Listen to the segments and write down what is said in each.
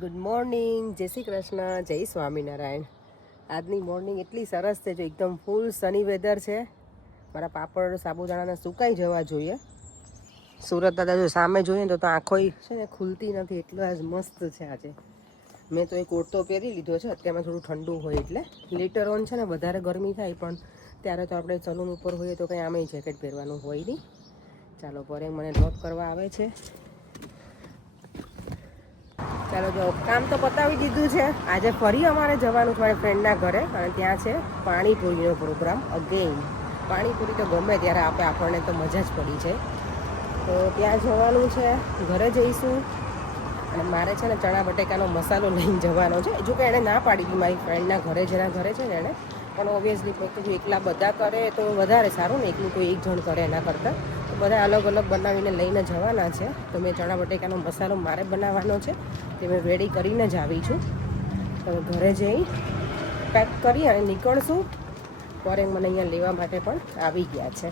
Good morning, જય શ્રી કૃષ્ણ, જય સ્વામિનારાયણ. આજની મોર્નિંગ એટલી સરસ છે, જો એકદમ ફૂલ સની વેધર છે. મારા પાપડ સાબુદાણાના સુકાઈ જવા જોઈએ. સુરત દાદા જો સામે જોઈએ તો આંખો છે ને ખુલતી નથી, એટલો આજ મસ્ત છે આજે. મેં તો એક કુર્તો પહેરી લીધો છે, અત્યારમાં થોડું ઠંડુ હોય એટલે. લેટર ઓન છે ને વધારે ગરમી થાય, પણ ત્યારે તો આપણે સલૂન ઉપર હોઈએ તો કંઈ આમે જેકેટ પહેરવાનું હોય નહીં. ચાલો પરે મને ડ્રોપ કરવા આવે છે. ચાલો જો કામ તો પતાવી દીધું છે. આજે ફરી અમારે જવાનું છે મારી ફ્રેન્ડના ઘરે, અને ત્યાં છે પાણીપુરીનો પ્રોગ્રામ અગેઇન. પાણીપુરી તો ગમે ત્યારે આપે, આપણને તો મજા જ પડી છે. તો ત્યાં જવાનું છે, ઘરે જઈશું. અને મારે છે ને ચણા બટેકાનો મસાલો લઈને જવાનો છે. જો કે એણે ના પાડી હતી મારી ફ્રેન્ડના ઘરે, જેના ઘરે છે ને એણે, પણ ઓબ્વિયસલી પોતે જો એકલા બધા કરે તો વધારે સારું ને, એકલું કોઈ એક જણ કરે એના કરતાં. તો બધા અલગ અલગ બનાવીને લઈને જવાના છે. તો મેં ચણા બટેકાનો મસાલો મારે બનાવવાનો છે, તે મેં રેડી કરીને જ આવી છું. તો ઘરે જઈ પેક કરી અને નીકળશું. પોરે મને અહીંયા લેવા માટે પણ આવી ગયા છે.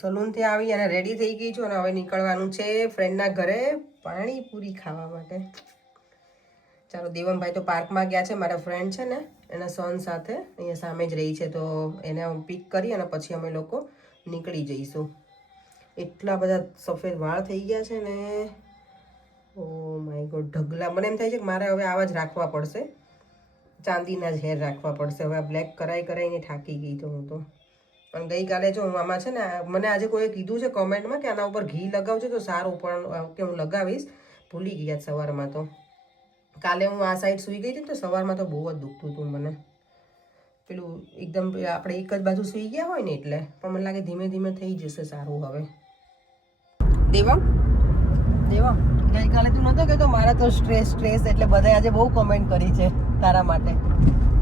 સલૂનથી આવી અને રેડી થઈ ગઈ છું, અને હવે નીકળવાનું છે ફ્રેન્ડના ઘરે પાણીપુરી ખાવા માટે. ચાલો, દેવમભાઈ તો પાર્કમાં ગયા છે. મારા ફ્રેન્ડ છે ને એના સન સાથે અહીંયા સામે જ રહી છે, તો એને પિક કરી અને પછી અમે લોકો નીકળી જઈશું. એટલા બધા સફેદ વાળ થઈ ગયા છે ને, ઓ માય ગોડ, ઢગલા. મને એમ થાય છે કે મારે હવે આવા જ રાખવા પડશે, ચાંદીના જ હેર રાખવા પડશે. હવે આ બ્લેક કરાઈને થાકી ગઈ તો હું તો. અને ગઈકાલે જો હું આમાં છે ને, મને આજે કોઈએ કીધું છે કોમેન્ટમાં કે આના ઉપર ઘી લગાવજો તો સારું, પણ કે હું લગાવીશ, ભૂલી ગયા સવારમાં. તો કાલે હું આ સાઈડ સૂઈ ગઈ હતી તો સવારમાં તો બહુ જ દુખતું હતું મને. પેલું એકદમ આપણે એક જ બાજુ સૂઈ ગયા હોય ને એટલે. પણ મને લાગે ધીમે ધીમે થઈ જશે સારું હવે. દેવમ ગઈકાલે તું નહોતો કહેતો મારા તો સ્ટ્રેસ એટલે બધાએ આજે બહુ કોમેન્ટ કરી છે તારા માટે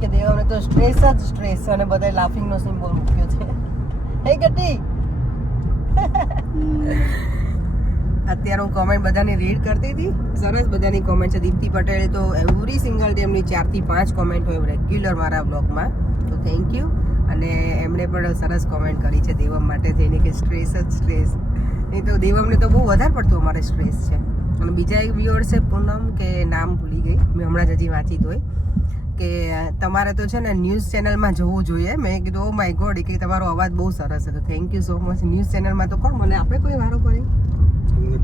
કે દેવમને તો સ્ટ્રેસ જ સ્ટ્રેસ, અને બધાએ લાફિંગનો સિમ્બોલ મૂક્યો છે. હે ગટી, અત્યારે હું કોમેન્ટ બધાની રીડ કરતી હતી. સરસ બધાની કોમેન્ટ છે. દીપ્તિ પટેલે તો એવરી સિંગલ ડે એમની 4 થી 5 કોમેન્ટ હોય રેગ્યુલર મારા બ્લોગમાં, તો થેન્ક યુ. અને એમણે પણ સરસ કોમેન્ટ કરી છે દેવમ માટે થઈને કે સ્ટ્રેસ જ સ્ટ્રેસ. નહીં તો દેવમને તો બહુ વધારે પડતું અમારે સ્ટ્રેસ છે. અને બીજા એક વ્યુઅર છે પૂનમ, કે નામ ભૂલી ગઈ, મેં હમણાં જ હજી વાંચી તો કે તમારે તો છે ને ન્યૂઝ ચેનલમાં જવું જોઈએ. મેં કીધું ઓ માય ગોડ, કે તમારો અવાજ બહુ સરસ છે. તો thank you so much. News ચેનલમાં તો કોણ મને આપે કોઈ વારો પડે?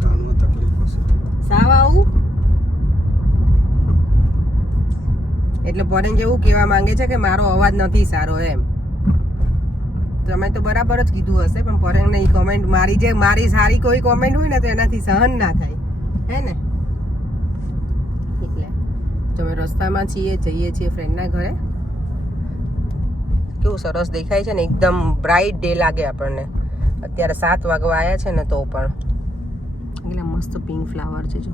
કાનમાં તકલીફ હશે સાવ આવું. એટલે પોરેન જેવું કહેવા માંગે છે કે મારો અવાજ નથી સારો એમ. તમે તો બરાબર જ કીધું હશે, પણ પોરેન એ કોમેન્ટ મારી સારી કોઈ કોમેન્ટ હોય ને તો એનાથી સહન ના થાય, હે ને? એટલે જો અમે રસ્તામાં જઈએ છીએ ફ્રેન્ડના ઘરે. કેવું સરસ દેખાય છે ને, એકદમ બ્રાઇટ ડે લાગે આપણને. અત્યારે 7 વાગવા આવ્યા છે ને તો પણ એટલે મસ્ત પિંક ફ્લાવર છે જો.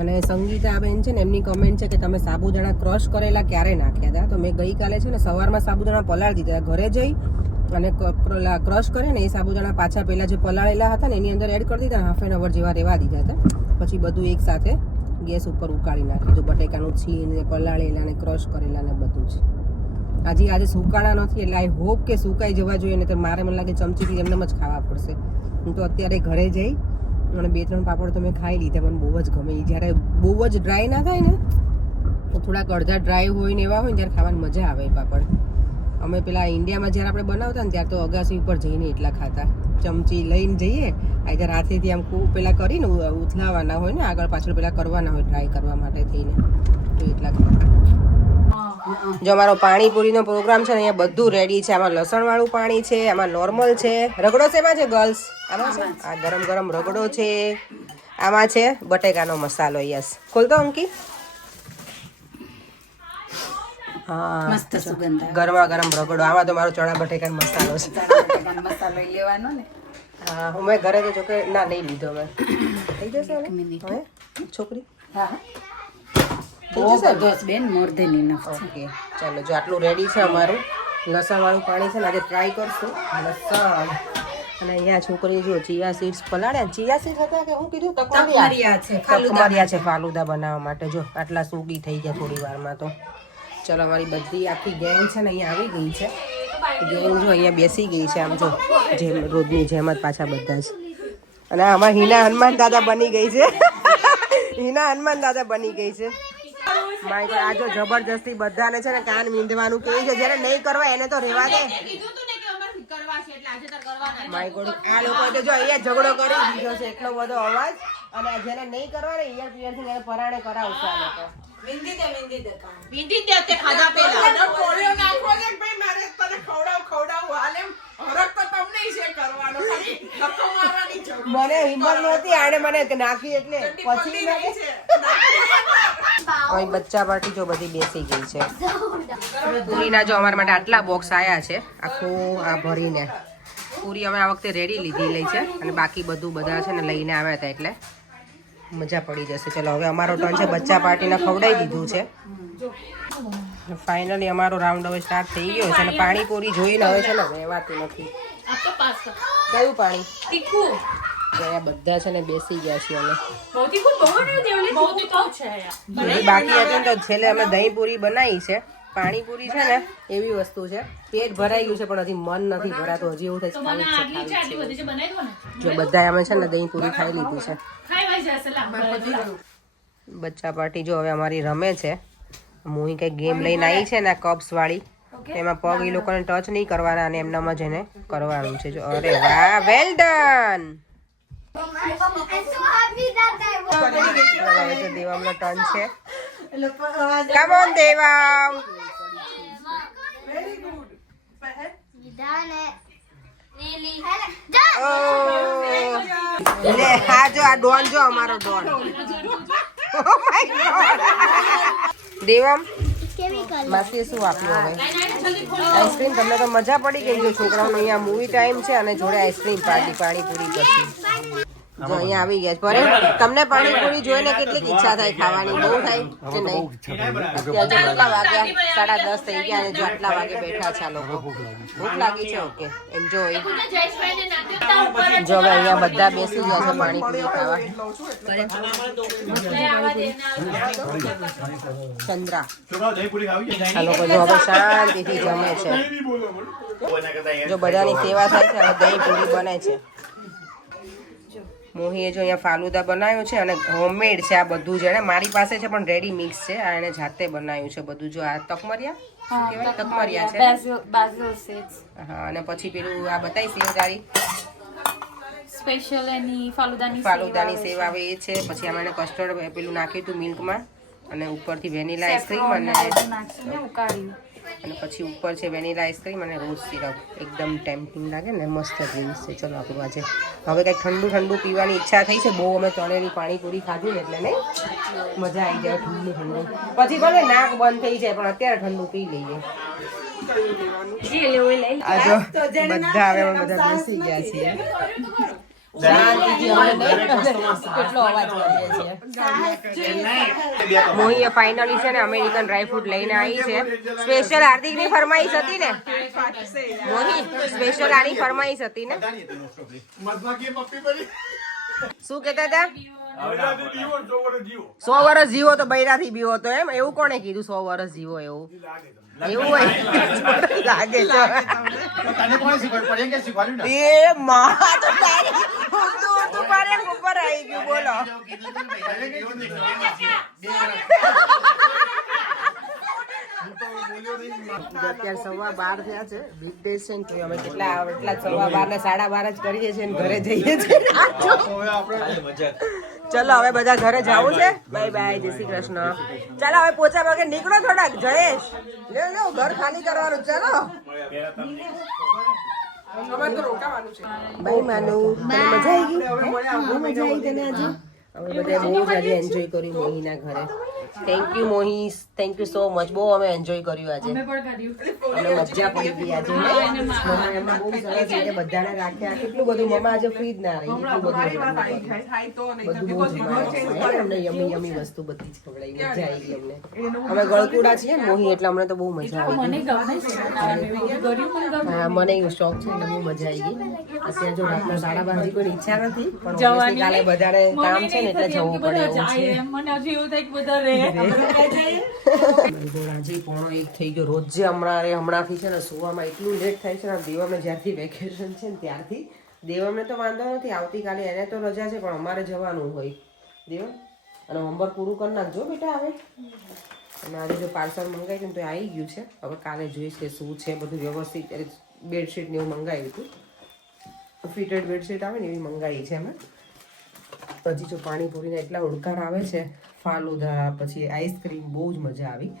અને સંગીતાબેન છે ને, એમની કમેન્ટ છે કે તમે સાબુદાણા ક્રશ કરેલા ક્યારે નાખ્યા હતા? તો મેં ગઈકાલે છે ને સવારમાં સાબુદાણા પલાળી દીધા. ઘરે જઈ અને ક્રશ કરે ને એ સાબુદાણા પાછા પહેલાં જે પલાળેલા હતા ને એની અંદર એડ કરી દીધા, હાફ એન અવર જેવા રહેવા દીધા હતા. પછી બધું એક સાથે ગેસ ઉપર ઉકાળી નાખ્યું હતું, બટેકાનું છીણ ને પલાળેલા ને ક્રશ કરેલા ને બધું જ. આજે સુકાણા નથી, એટલે આઈ હોપ કે સુકાઈ જવા જોઈએ, ને તો મારે મને લાગે ચમચીથી એમને જ ખાવા પડશે. હું તો અત્યારે ઘરે જઈ અને 2-3 પાપડ તો મેં ખાઈ લીધા. મને બહુ જ ગમે. જ્યારે બહુ જ ડ્રાય ના થાય ને, તો થોડાક અડધા ડ્રાય હોય ને એવા હોય ને ત્યારે ખાવાની મજા આવે એ પાપડ. અમે પેલા ઇન્ડિયામાં જ્યારે આપણે બનાવતા ને ત્યારે તો અગાસી ઉપર જઈને એટલા ખાતા. ચમચી લઈને જઈએ, આ હાથેથી આમ પેલા કરીને ઉથલાવાના હોય ને, આગળ પાછળ પેલા કરવાના હોય ડ્રાય કરવા માટે થઈને, તો એટલા ખાતા. જો અમારો પાણીપુરીનો પ્રોગ્રામ છે ને, અહીંયા બધું રેડી છે. આમાં લસણવાળું પાણી છે, આમાં નોર્મલ છે. રગડો શેમાં છે ગર્લ્સ? આમાં છે આ ગરમ ગરમ રગડો છે. આમાં છે બટેકાનો મસાલો. યસ, ખોલતો અંકી. હા, મસ્ત સુગંધ, ગરમા ગરમ રગડો. આમાં તો મારો ચણા બટેકાનો મસાલો છે. મસાલો લેવાનો ને. હા, હું મેં ઘરે તો જો કે ના નહીં લીધો મેં. થઈ જશે હવે છોકરી? હા બેન, મોર ધેન ઇનફ. ઓકે, ચાલો જો આટલું રેડી છે અમારું. લસણવાળું પાણી છે ને આજે ટ્રાય કરશું. લસણ. અને અહીંયા છોકરી જો ચિયા સીડ્સ પલાળ્યા. ચિયા સીડ્સ હતા કે હું કીધું? તકમરિયા છે ફાલુદા બનાવવા માટે. જો આટલા સૂકી થઈ ગયા થોડી વારમાં. તો ચલો, અમારી બધી આખી ગેંગ છે ને અહીંયા આવી ગઈ છે. ગેંગ જો અહીંયા બેસી ગઈ છે આમ જો જેમ રોજની જેમ જ પાછા બધા જ. અને આમાં હિના હનુમાન દાદા બની ગઈ છે. હિના હનુમાન દાદા બની ગઈ છે. માય ગોડ, આ જો જબરજસ્તી બધાને છે ને કાન વીંધવાનું કહે છે. જ્યારે નહીં કરવા એને તો રહેવા દે. માય ગોડ, આ લોકો તો જો અહીંયા ઝઘડો કરી દીધો છે, એટલો બધો અવાજ. અને જેને નહીં કરવા ને ઈયર પિયરથી એને પરાણે કરાવશે આ લોકો. મને હિંમત નહોતી, આને મને નાખી એટલે પછી બચ્ચા પાર્ટી જો બધી બેસી ગઈ છે. પૂરીના જો અમારા માટે આટલા બોક્સ આયા છે, આખું આ ભરીને. પૂરી અમે આ વખતે રેડી લીધી છે અને બાકી બધું બધા છે ને લઈને આવ્યા હતા, એટલે મજા પડી જશે. ચલો હવે અમારો ટર્ન છે. બચ્ચા પાર્ટીને ખવડાવી દીધું છે. ફાઇનલી અમારો રાઉન્ડ હવે સ્ટાર્ટ થઈ ગયો છે અને પાણીપુરી જોઈને હવે છે ને રહેવાતું નથી. કયું પાણી? તીખું. બધા છે ને બેસી ગયા છીએ અમે. બાકી હતું ને તો છેલ્લે અમે દહીં પૂરી બનાવી છે. પાણીપુરી છે ને એવી વસ્તુ છે, પેટ ભરાઈ ગયું છે પણ હજી મન નથી ભરાતું. હજી એવું થાય જો બધા અમે છે ને દહીં પૂરી ખાઈ લીધી છે. બચ્ચા પાર્ટી જો હવે અમારી રમે છે. મુઈ કઈ ગેમ લઈને આવી છે ને કપ્સ વાળી, એમાં પગ એ લોકોને ટચ નહીં કરવાના અને એમનામાં જ એને કરવાનું છે. જો અરે વાહ, વેલ ડન. દેવામનો ટર્ન છે. Come on Devam. લે હા જો આ ડોન જો અમારો ડોન. દેવમ માસીએ શું આપ્યું હવે? આઈસ્ક્રીમ. તમને તો મજા પડી ગઈ. જો છોકરાઓનો અહીંયા મૂવી ટાઈમ છે અને જોડે આઈસ્ક્રીમ પાર્ટી, પાણીપુરી પછી જો અહીંયા આવી ગયા છે. પર તમને પાણીપુરી જોઈને કેટલીક ઈચ્છા થાય ખાવાની? બહુ થાય કે નહીં? અત્યારે કેટલા વાગ્યા? 10:30 થઈ ગયા અને જો આટલા વાગે બેઠા છે આ લોકો. ભૂખ લાગી છે? Okay, enjoy. જો હવે અહીંયા બધા બેસી ગયા છે પાણીપુરી ખાવા. ચંદ્રા આ લોકો જો હવે શાંતિથી જમે છે. જો બધાની સેવા થાય છે. હવે દહીં પૂરી બને છે. મોહીએ જો અહીંયા ફાલુદા બનાવ્યું છે અને હોમમેડ છે આ બધું. છે મારી પાસે છે પણ રેડી મિક્સ છે. આ એને જાતે બનાવ્યું છે બધું. જો આ તકમરિયા કહેવાય, તકમરિયા છે. હા, અને પછી પેલું આ બતાવી સેવદારી સ્પેશિયલ એની ફાલુદાની સેવ આવે એ છે. પછી આમાં એને કસ્ટર્ડ પેલું નાખ્યું હતું મિલ્કમાં અને ઉપરથી વેનીલા આઈસ્ક્રીમ અને પછી ઉપર છે વેનીલા આઈસ્ક્રીમ અને રોઝ સિરપ. એકદમ ટેમ્પટિંગ લાગે ને, મસ્ત ડ્રિંક્સ છે. ચલો આપણું આજે હવે કંઈક ઠંડુ ઠંડુ પીવાની ઈચ્છા થઈ છે. બહુ અમે તળેલી પાણીપુરી ખાધી ને એટલે નહીં મજા આવી જાય ઠંડુ ઠંડુ. પછી ભલે નાક બંધ થઈ જાય પણ અત્યારે ઠંડુ પી લઈએ. આ જો બધા હવે અમે બધા બેસી ગયા છીએ. મોહીએ ફાઇનલી છે ને અમેરિકન ડ્રાયફ્રૂટ લઈને આવી છે. સ્પેશિયલ હાર્દિક ની ફરમાઈશ હતી ને મોહી? સ્પેશિયલ આની ફરમાઈશ હતી ને? શું કેતા હતા? 100 વર્ષ જીવો તો બૈરાથી બીવો તો એમ? એવું કોણે કીધું 100 વર્ષ જીવો? એવું હોય લાગે છે. એ માં તો તારી તું મારે ઉપર આવી ગયું. બોલો અત્યારે 12:15 થયા છે. બિગ ડે છે ને તો અમે કેટલા 12:15 ને 12:30 જ કરીએ છીએ ને ઘરે જઈએ છીએ. ચલો હવે બધા ઘરે જવું છે. બાય બાય, જય શ્રી કૃષ્ણ. ચાલો હવે પોચા ભાગે નીકળો થોડાક. જયેશ લે ઘર ખાલી કરવાનું. ચાલો બાય માનુ. મજા આવી ગઈ? મજા આવી તને આજે? અમે બધા બહુ જ આજે એન્જોય કર્યું મોહીના ઘરે. થેન્ક યુ મોહી, થેન્ક યુ સો મચ. બહુ અમે એન્જોય કર્યું આજે. અમને મજા પડી ગઈ આજે. મમ્મા બહુ સરસ રીતે બધાને રાખ્યા. કેટલું બધું મમ્મા આજે ફ્રી જ ના રહી. એટલું બધું અમને યમી યમી વસ્તુ બધી જ ખવડાવી. મજા આવી ગઈ અમને. અમે ગળકુડા છીએ ને મોહી એટલે અમને તો બહુ મજા આવી ગઈ. હા, મને શોખ છે એટલે બહુ મજા આવી ગઈ. અત્યારે જો રાતના 12:30 કોઈ ઈચ્છા નથી પણ કાલે બધાને કામ છે ને એટલે જવું પડે એવું છે. આજે પોણો 1 થઈ ગયો. રોજ હમણાંથી છે ને સુવામાં એટલું લેટ થાય છે ને. દેવામે જ્યારથી વેકેશન છે ને ત્યારથી. દેવામને તો વાંધો નથી, આવતીકાલે એને તો રજા છે, પણ અમારે જવાનું હોય દેવા. અને હોમવર્ક પૂરું કરી નાખજો બેટા હવે. અને આજે જો પાર્સલ મંગાવ્યું ને તો આવી ગયું છે. હવે કાલે જોઈશ કે શું છે બધું વ્યવસ્થિત. બેડશીટ ને એવું મંગાવ્યું હતું, ફિટેડ બેડશીટ આવે ને એવી મંગાવી છે અમે. પછી જો પાણીપુરીના એટલા ઉડકાર આવે છે, ફાલુદા પછી આઈસ્ક્રીમ, બહુ જ મજા આવી.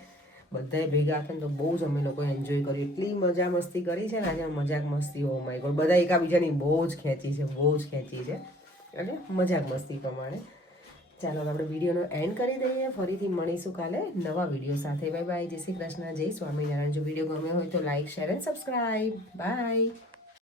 બધાએ ભેગા હતા ને તો બહુ જ અમે લોકોએ એન્જોય કર્યું. એટલી મજા મસ્તી કરી છે ને આજે. મજાક મસ્તી ઓ માય ગોડ, બધા એકાબીજાની બહુ જ ખેંચી છે, બહુ જ ખેંચી છે. એટલે મજાક મસ્તી પ્રમાણે. ચાલો આપણે વિડીયોનો એન્ડ કરી દઈએ. ફરીથી મળીશું કાલે નવા વિડીયો સાથે. બાય બાય, જય શ્રી કૃષ્ણ, જય સ્વામિનારાયણ. જો વિડીયો ગમ્યો હોય તો like, share and subscribe. By.